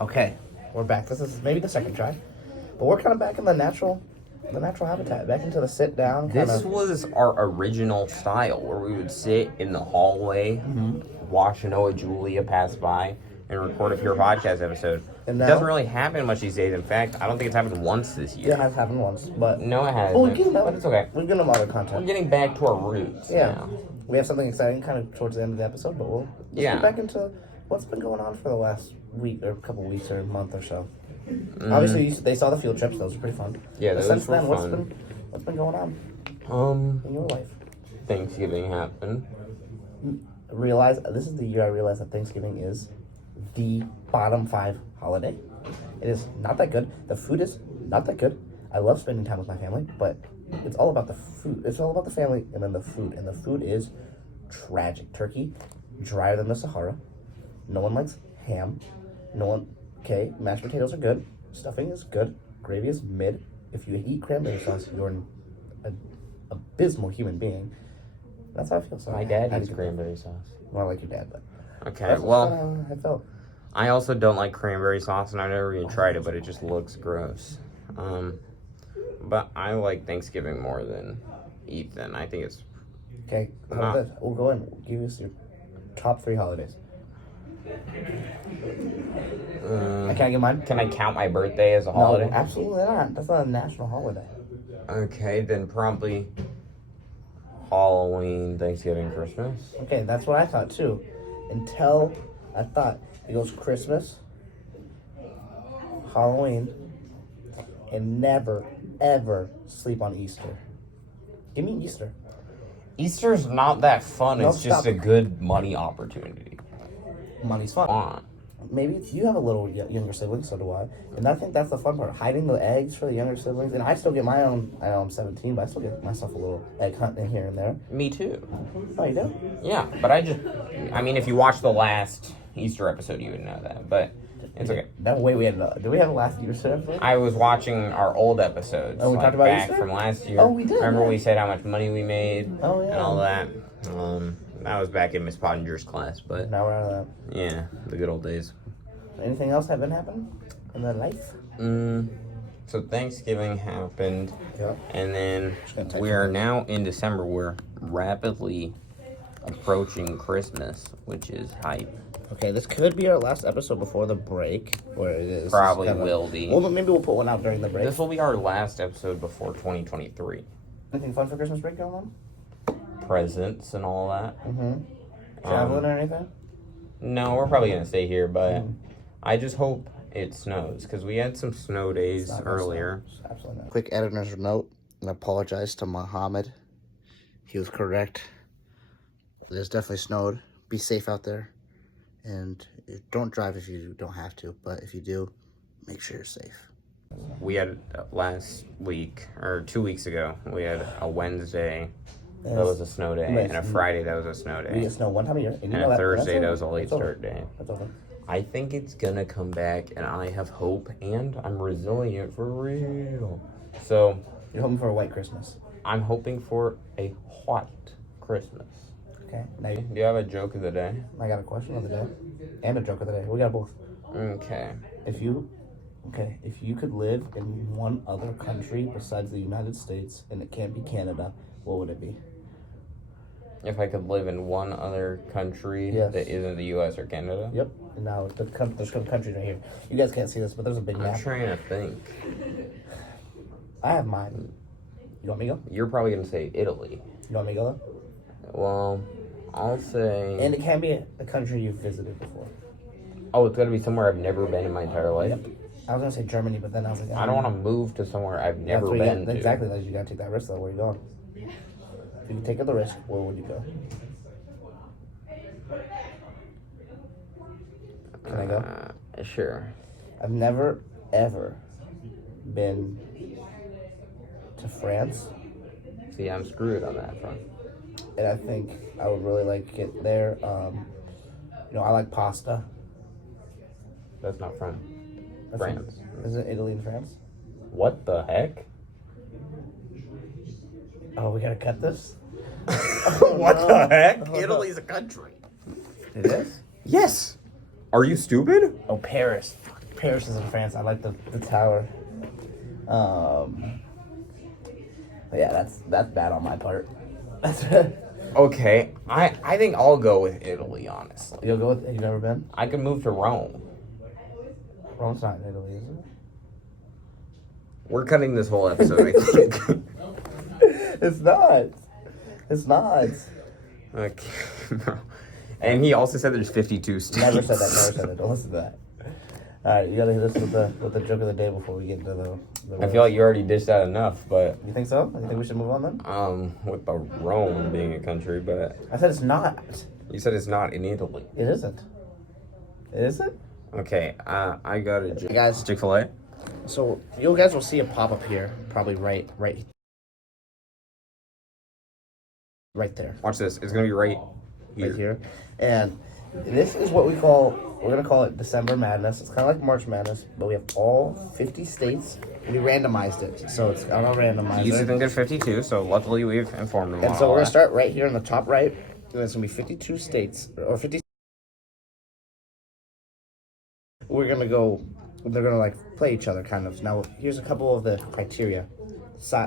Okay, we're back. This is maybe the second try, but we're kind of back in the natural habitat, back into the sit down. This was our original style, where we would sit in the hallway, watch Noah Julia pass by, and record a pure podcast episode. And It now- doesn't really happen much these days. In fact, I don't think it's happened once this year. Yeah, it has happened once, but No, it hasn't. well, we're getting but it's okay. We're getting them other We're content. getting back to our roots now. We have something exciting kind of towards the end of the episode, but let's get back into what's been going on for the last week or couple weeks or month or so. Obviously, they saw the field trips; those were pretty fun. Yeah, But those since were then, fun. what's been going on in your life? Thanksgiving happened. Realize this is the year I realized that Thanksgiving is the bottom 5 holiday. It is not that good. The food is not that good. I love spending time with my family, but it's all about the food. It's all about the family and then the food. And the food is tragic. Turkey, drier than the Sahara. No one likes ham. Okay, mashed potatoes are good. Stuffing is good. Gravy is mid. If you eat cranberry sauce, you're an abysmal human being. That's how I feel. So My dad eats cranberry sauce. Well, I like your dad, but Okay, that's well, how I felt. I also don't like cranberry sauce, and I've never even tried it, but it just looks gross. But I like Thanksgiving more than Ethan. I think it's Okay, how about this? We'll go in. Give us your top 3 holidays. Can I get mine? Can I count my birthday as a holiday? No, absolutely not. That's not a national holiday. Okay, then probably Halloween, Thanksgiving, Christmas. Okay, that's what I thought too. Until I thought it goes Christmas, Halloween, and never, ever sleep on Easter. Give me Easter. Easter's not that fun. No, It's just stop. a good money opportunity. Money's fun. On. Maybe you have a little younger sibling, so do I. And I think that's the fun part, hiding the eggs for the younger siblings. And I still get my own. I know I'm 17, but I still get myself a little egg hunt in here and there. Me too. Oh, you do? Yeah, but I mean, if you watch the last Easter episode, you would know that. But it's okay. That way we had. Did we have a last Easter episode? I was watching our old episodes. Oh, we talked about back Easter? from last year. Oh, we did, Remember yeah. we said how much money we made Oh, yeah. and all that. That was back in Miss Pottinger's class, but Now we're out of yeah, the good old days. that. Anything else have been happening in the life? So Thanksgiving happened, Yeah. and then gonna type we are now in December. We're rapidly approaching Christmas, which is hype. Okay, this could be our last episode before the break, where it is. Probably will be. Well, maybe we'll put one out during the break. This will be our last episode before 2023. Anything fun for Christmas break going on? Presents and all that. Traveling or anything? No, we're probably gonna stay here, but I just hope it snows because we had some snow days earlier. Absolutely not. Quick editor's note, and apologize to Muhammad. He was correct. There's definitely snowed. Be safe out there. And don't drive if you don't have to, but if you do, make sure you're safe. We had last week or 2 weeks ago. We had a Wednesday that was a snow day, and a Friday that was a snow We day, get snow one time a year. And, and a Thursday that was a late That's over. start day. That's over. I think it's gonna come back, and I have hope, and I'm resilient for real. So You're hoping for a white Christmas. I'm hoping for a white Christmas. Okay. Now Do you have a joke of the day? I got a question of the day and a joke of the day. We got both. Okay. If you could live in one other country besides the United States and it can't be Canada, what would it be? If I could live in one other country Yes. that isn't the U.S. or Canada? Yep. And now there's some countries right here. You guys can't see this, but there's a big I'm map. trying to think. I have mine. You want me to go? You're probably gonna say Italy. You want me to go Well, I'll though? say. And it can be a country you've visited before. Oh, it's gotta be somewhere I've never been in my entire life. Yep. I was gonna say Germany, but then I was like, I don't want to move to somewhere I've never been to. Exactly. You gotta take that risk though. Where you going? If you take the risk, where would you go? Can I go? Sure. I've never ever been to France, See, I'm screwed on that front. and I think I would really like to get there. I like pasta. That's not from That's France. Is it Italy and France? What the heck? Oh, we gotta cut this. What the heck? Oh, no. Italy's a country. It is. Yes. Are you stupid? Oh, Paris. Paris is in France. I like the tower. But yeah, that's bad on my part. That's Okay, I think I'll go with Italy, honestly. You'll go with. You've never been? I could move to Rome. Rome's not in Italy, is it? We're cutting this whole episode, I think. It's not. It's not. Okay. No. And he also said there's 52 states. Never said that. Never said that. Don't listen to that. All right, you gotta hit us with the joke of the day before we get into the I feel like you already dished out enough, but You think so? You think we should move on then? with the Rome being a country, but I said it's not. you said it's not in Italy. It isn't. It isn't? Okay, I got a Hey guys, Chick-fil-A. so you guys will see a pop up here, probably right there. Watch this. It's gonna be right here. Right here. And this is what we're gonna call it December Madness. It's kind of like March Madness, but we have all 50 states. We randomized it, so it's on a randomizer. You used to think there's 52, so luckily we've informed them. And so we're gonna start right here in the top right, and it's gonna be 52 states or 50. We're gonna go. They're gonna like play each other, kind of. Now here's a couple of the criteria.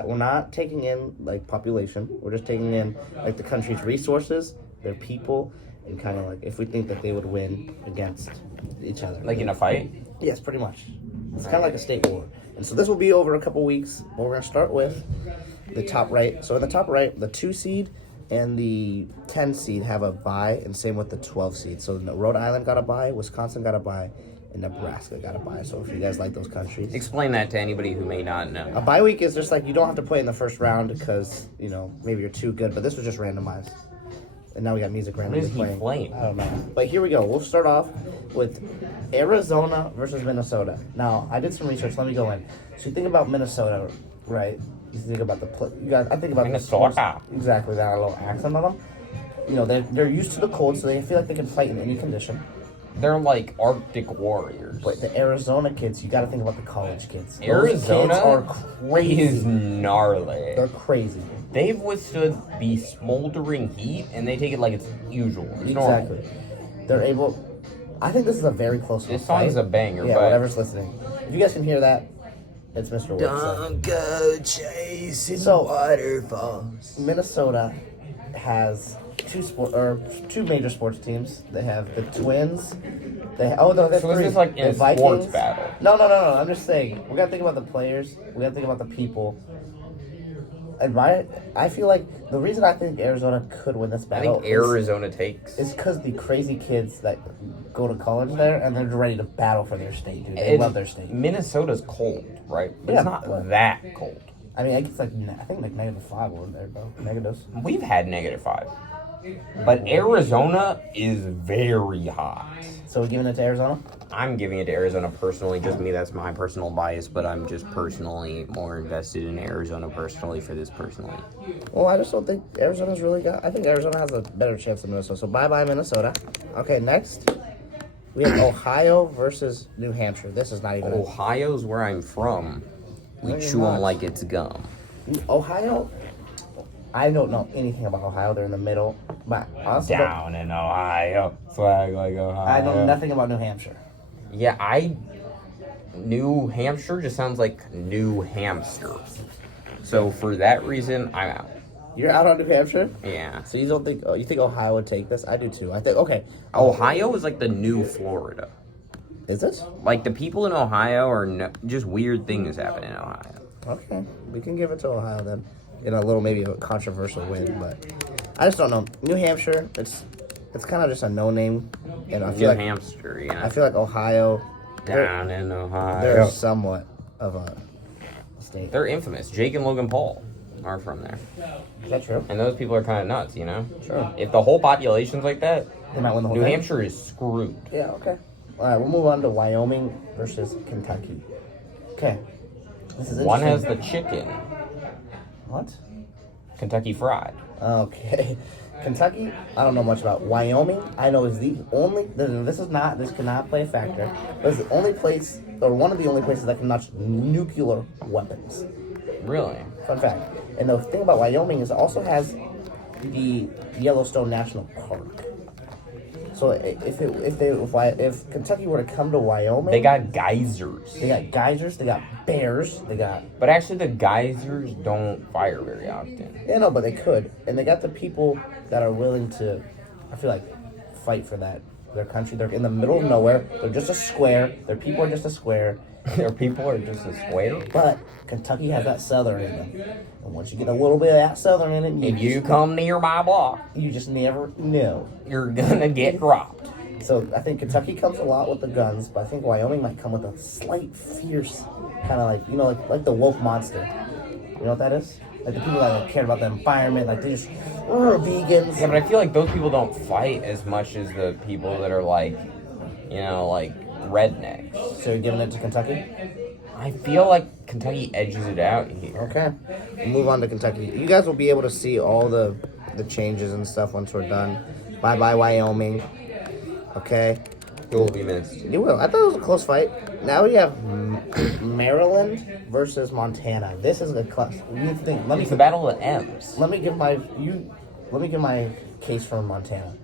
We're not taking in like population. We're just taking in like the country's resources, their people, and kind of like if we think that they would win against each other. Like in a fight. Yes, pretty much. It's kind of like a state war. And so this will be over a couple weeks. But we're going to start with the top right. So in the top right, the 2 seed and the 10 seed have a bye, and same with the 12 seed. So Rhode Island got a bye, Wisconsin got a bye, and Nebraska got a bye. So if you guys like those countries. Explain that to anybody who may not A know. bye week is just like you don't have to play in the first round because, you know, maybe you're too good. But this was just randomized. And now we got music randomly is he playing? I don't know. But here we go. We'll start off with Arizona versus Minnesota. Now, I did some research. Let me go in. So you think about Minnesota, right? You think about I think about Minnesota. Exactly, that little accent on them. You know, they're used to the cold, so they feel like they can fight in any condition. They're like Arctic warriors. But the Arizona kids, you got to think about the college kids. Those Arizona kids are crazy. is gnarly. They're crazy. They've withstood the smoldering heat, and they take it like it's usual. It's normal. Exactly. They're able. I think this is a very close. This song is a banger, Yeah, but whatever's listening. If you guys can hear that, it's Mr. Wood. don't go chasing So- waterfalls. Minnesota has two major sports teams. They have the Twins. They have So this 3. is like in The a sports battle. No. I'm just saying. We gotta think about the players. We gotta think about the people. And I feel like the reason I think Arizona could win this I battle think Arizona takes. is because the crazy kids that go to college there and they're ready to battle for their state, dude. They love their state. Minnesota's cold, right? But Yeah, it's not but- that cold. I mean, I think like -5 over there, bro. Negatives. We've had -5. But Arizona is very hot. So we're giving it to Arizona? I'm giving it to Arizona personally, just me, that's my personal bias, but I'm just personally more invested in Arizona personally for this personally. Well, I just don't think Arizona's really got. I think Arizona has a better chance than Minnesota. So bye Minnesota. Okay, next we have Ohio versus New Hampshire. This is not even. Ohio's where I'm from. We No, you're chew them not. like it's gum. Ohio. I don't know anything about Ohio. They're in the middle, but honestly, Down in Ohio, swag like Ohio. I know nothing about New Hampshire. Yeah, New Hampshire just sounds like New Hamster. So for that reason, I'm out. You're out on New Hampshire, Yeah. so you don't think? Oh, you think Ohio would take this? I do too. I think. Okay, Ohio is like the new Florida. is it? Like the people in Ohio are just weird things happen in Ohio. Okay, we can give it to Ohio then. In a little maybe a controversial win, but I just don't know. New Hampshire, it's kind of just a no name, and I New feel like Hampshire, yeah. I feel like Ohio, Down in they're Ohio. somewhat of a state. They're infamous. Jake and Logan Paul are from there. Is that true? And those people are kind of nuts, you know? Sure. If the whole population's like that, They might win the whole New thing. Hampshire is screwed. Yeah. Okay. All right, we'll move on to Wyoming versus Kentucky. Okay. This is One has interesting. the chicken, What? Kentucky Fried. Okay. Kentucky, I don't know much about. Wyoming, I know is the only. This cannot play a factor. But it's the only place, or one of the only places that can launch nuclear weapons. Really? Fun fact. And the thing about Wyoming is it also has the Yellowstone National Park. So if Kentucky were to come to Wyoming, They got geysers. they got geysers, they got bears, they got But actually, the geysers don't fire very often. yeah, no, but they could, and they got the people that are willing to, I feel like, fight for their country. They're in the middle of nowhere. They're just a square. Their people are just a square. Their people are just a square. But Kentucky has that southern in them, and once you get a little bit of that southern in it, If you come near my block, you just never know. you're gonna get dropped. So I think Kentucky comes a lot with the guns, but I think Wyoming might come with a slight fierce, kind of like like the woke monster. You know what that is? Like the people that care about the environment, like they just vegans. Yeah, but I feel like those people don't fight as much as the people that are like rednecks. So you're giving it to Kentucky? I feel like Kentucky edges it out here. Okay. We'll move on to Kentucky. You guys will be able to see all the changes and stuff once we're done. Bye bye Wyoming. Okay. It will be missed. You will. I thought it was a close fight. Now we have Maryland versus Montana. This is a close. You think? It's the battle of the M's. Let me give my case for Montana.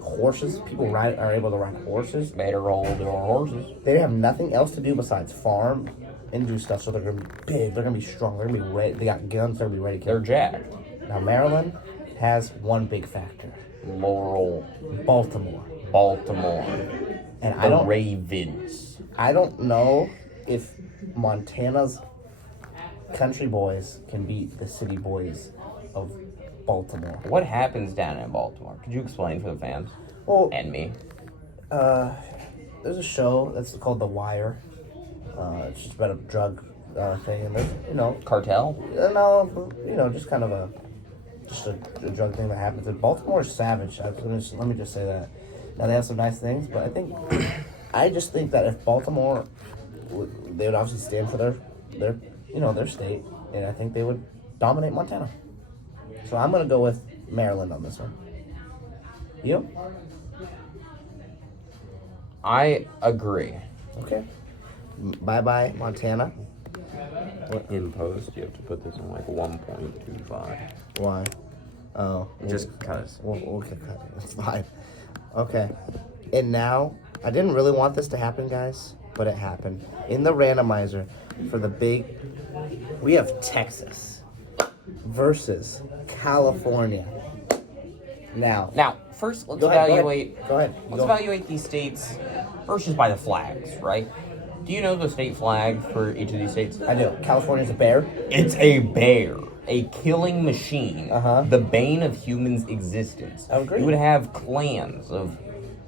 Horses. People are able to ride horses. Better roll their horses. They have nothing else to do besides farm and do stuff. So they're gonna be big. They're gonna be strong. They're gonna be ready. They got guns. They're gonna be ready to kill. They're jacked. Now Maryland has one big factor. Laurel, Baltimore. Baltimore, And the Ravens. I don't know if Montana's country boys can beat the city boys of Baltimore. What happens down in Baltimore? Could you explain for the fans Well, and me? there's a show that's called The Wire. It's just about a drug thing, and there's Cartel? just kind of a drug thing that happens. And Baltimore is savage. Let me just say that. Now they have some nice things, but I just think that if Baltimore, they would obviously stand for their state, and I think they would dominate Montana. So I'm gonna go with Maryland on this one. You? I agree. Okay. Bye bye Montana. In post, you have to put this in like 1.25. Why? Oh, Just because. We'll cut it. It's fine. Okay. And now, I didn't really want this to happen, guys, but it happened. In the randomizer for the big, we have Texas versus California. Now, First, let's go ahead. evaluate. Go ahead. Let's evaluate these states first just by the flags, right? Do you know the state flag for each of these states? I do. California's a bear. It's a bear, a killing machine, Uh-huh. the bane of humans' existence. I agree. You would have clans of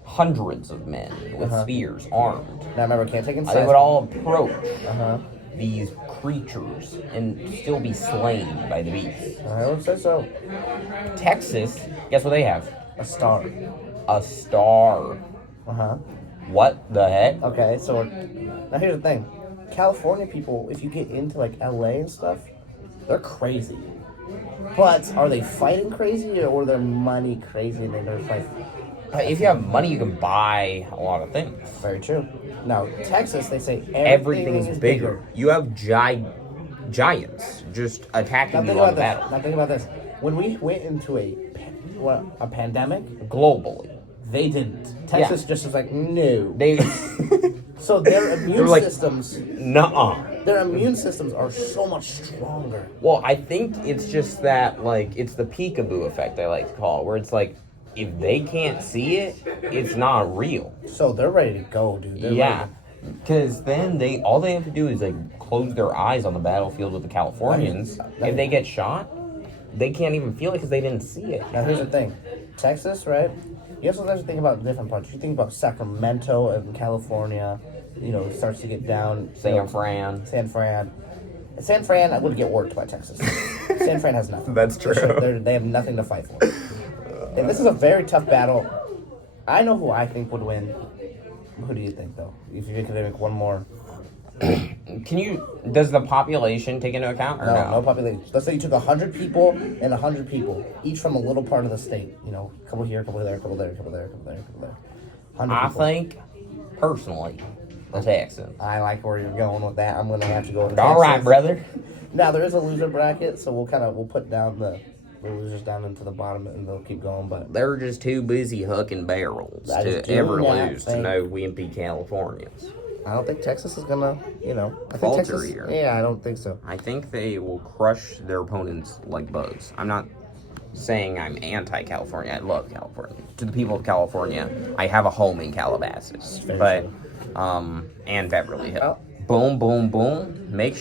hundreds of men with spears, armed. Now remember, can't take They inside. would all approach Uh-huh. these creatures and still be slain by the beast. I would say so. Texas, guess what they have? A star. A star. Uh-huh. What the heck? Okay, so now here's the thing. California people, if you get into like LA and stuff, they're crazy. But are they fighting crazy or their money crazy and they're fighting? If you have money, you can buy a lot of things. Very true. Now, Texas, they say Everything's is bigger. You have giants just attacking Now think you on about the this. battle. Now think about this. When we went into a pandemic, Globally. they didn't. Texas just was like, no. They So their immune like- systems, nuh-uh. their immune systems are so much stronger. Well, I think it's just that, it's the peekaboo effect, I like to call it, where it's like, if they can't see it, it's not real. So they're ready to go, dude. They're Yeah. Because then all they have to do is, close their eyes on the battlefield with the Californians. If they get shot, they can't even feel it because they didn't see it. Now here's the thing, Texas, right? You also have to think about different parts. You think about Sacramento and California. It starts to get down. San Fran. San Fran, I would get worked by Texas. San Fran has nothing. That's true. They have nothing to fight for. And this is a very tough battle. I know who I think would win. Who do you think, though? If you could make one more. Does the population take into account or No population. Let's say you took 100 people and 100 people, each from a little part of the state. A couple here, a couple there, a couple there, a couple there, a couple there, a couple there. 100 I people. think, personally, the Texans. I like where you're going with that. I'm gonna have to go with All right, Texas. brother. Now there is a loser bracket, so we'll put down the the losers down into the bottom, and they'll keep going. But They're just too busy hucking barrels I to do ever not lose to think- no wimpy Californians. I don't think Texas is gonna, I think Falter Texas. here. Yeah, I don't think so. I think they will crush their opponents like bugs. I'm not saying I'm anti-California. I love California. To the people of California, I have a home in Calabasas, Very but and Beverly Hills. Oh. Boom, boom, boom. Be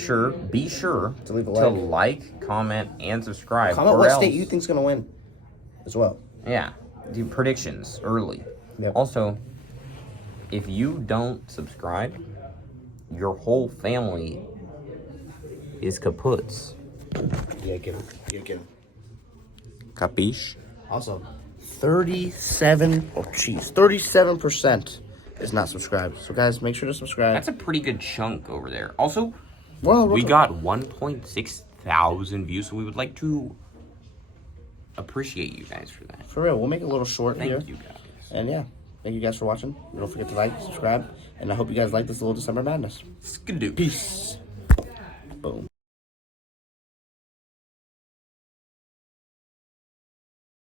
sure To leave a to like. like, comment, and subscribe. Comment or what else, state you think's gonna win, as well. Yeah, do predictions early. Yep. Also, if you don't subscribe, your whole family is kaputs. Yeah, give it. Yeah, give it. Capiche? Also, 37% is not subscribed. So guys, make sure to subscribe. That's a pretty good chunk over there. Also, Well, we got 1.6 thousand views, so we would like to appreciate you guys for that. for real. We'll make it a little short here. Thank you guys. And yeah, thank you guys for watching. Don't forget to like, subscribe, and I hope you guys like this little December madness. Skidoo. Peace.